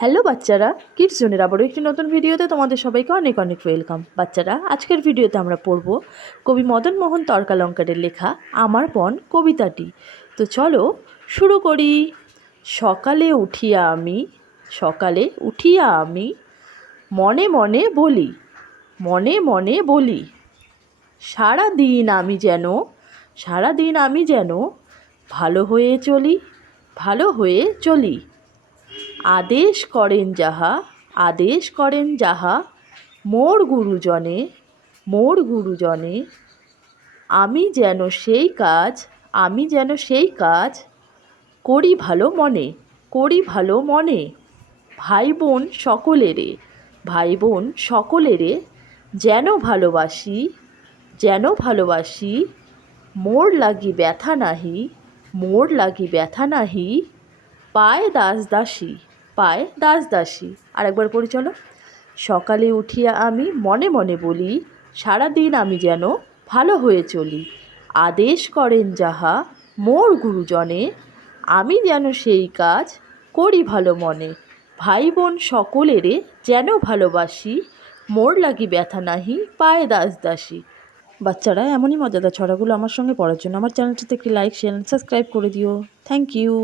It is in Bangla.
হ্যালো বাচ্চারা। কিডস জোনের আবারও একটি নতুন ভিডিওতে তোমাদের সবাইকে অনেক অনেক ওয়েলকাম বাচ্চারা, আজকের ভিডিওতে আমরা পড়ব কবি মদন মোহন তর্কালঙ্কারের লেখা আমার পণ কবিতাটি। তো চলো শুরু করি। সকালে উঠিয়া আমি, সকালে উঠিয়া আমি, মনে মনে বলি, মনে মনে বলি সারা দিন আমি যেন সারা দিন আমি যেন ভালো হয়ে চলি, ভালো হয়ে চলি। আদেশ করেন যাহা, আদেশ করেন যাহা, মোর গুরুজনে মোর গুরুজনে, আমি যেন সেই কাজ, আমি যেন সেই কাজ করি ভালো মনে, করি ভালো মনে। ভাই বোন সকলেরে ভাই বোন সকলেরে যেন ভালোবাসি যেন ভালোবাসি, মোর লাগি ব্যথা নাহি, মোর লাগি ব্যথা নাহি, পায় দাস দাসী। পায় দাস দাসী। আরেকবার পড়ি চলো। সকালে উঠিয়া আমি মনে মনে বলি, সারাদিন আমি যেন ভালো হয়ে চলি। আদেশ করেন যাহা মোর গুরুজনে, আমি যেন সেই কাজ করি ভালো মনে। ভাই বোন সকলেরে যেন ভালোবাসি, মোর লাগি ব্যথা নাহি, পায় দাস দাসী। বাচ্চারা, এমনই মজাদার ছড়াগুলো আমার সঙ্গে পড়ার জন্য। আমার চ্যানেলটিতে একটি লাইক শেয়ার সাবস্ক্রাইব করে দিও। Thank you